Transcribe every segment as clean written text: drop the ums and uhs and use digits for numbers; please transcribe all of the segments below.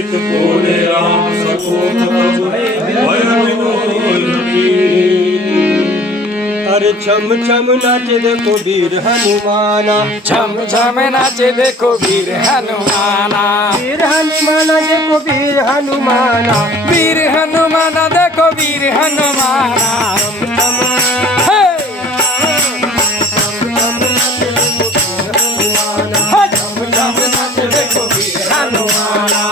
एक बोले राम सकोत भय विनोदी। अरे छम छम नाचे देखो वीर हनुमाना, छम छम नाचे देखो वीर हनुमाना, वीर हनुमाना देखो वीर हनुमाना, वीर हनुमाना देखो वीर हनुमाना। हे! हे! छम छम नाचे देखो वीर हनुमाना।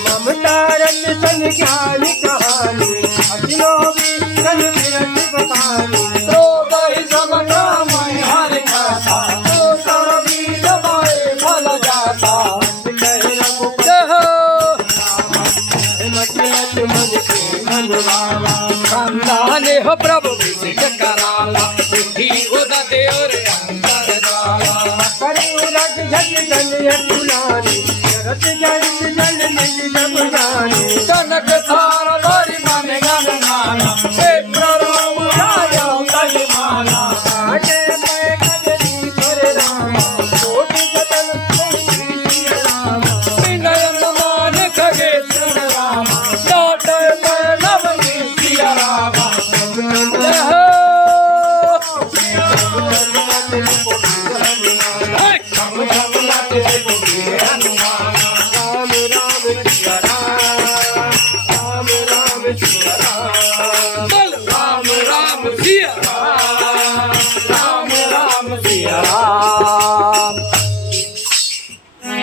ममता रत सन ज्ञान कहानी, अखिलो वीरन विरत बखानी। द्रौपदी समका मैं हर खाता, तो सब वीर बाए फल जाता। कह रघु जहो मत मन के मनवाला, खानदाने हो प्रभु विजिट कराला, बुद्धि उदते और अंतर जाला। करू रग जग जन तुलानी, जगत जगत जन मिल जब जानी। जनक थार बारी मन गण नाना, हे प्रभु राजा कहि माना। आगे मैं कजरी कर रामा, कोटि जतन श्री रामा। विनय मान खगेश्वर रामा, लौटे मैं नवनी सिया रामा। जहो छम छम नाचे देखो वीर हनुमाना। राम राम सिया राम, राम राम सिया राम। बोल राम राम सिया राम, राम राम सिया राम।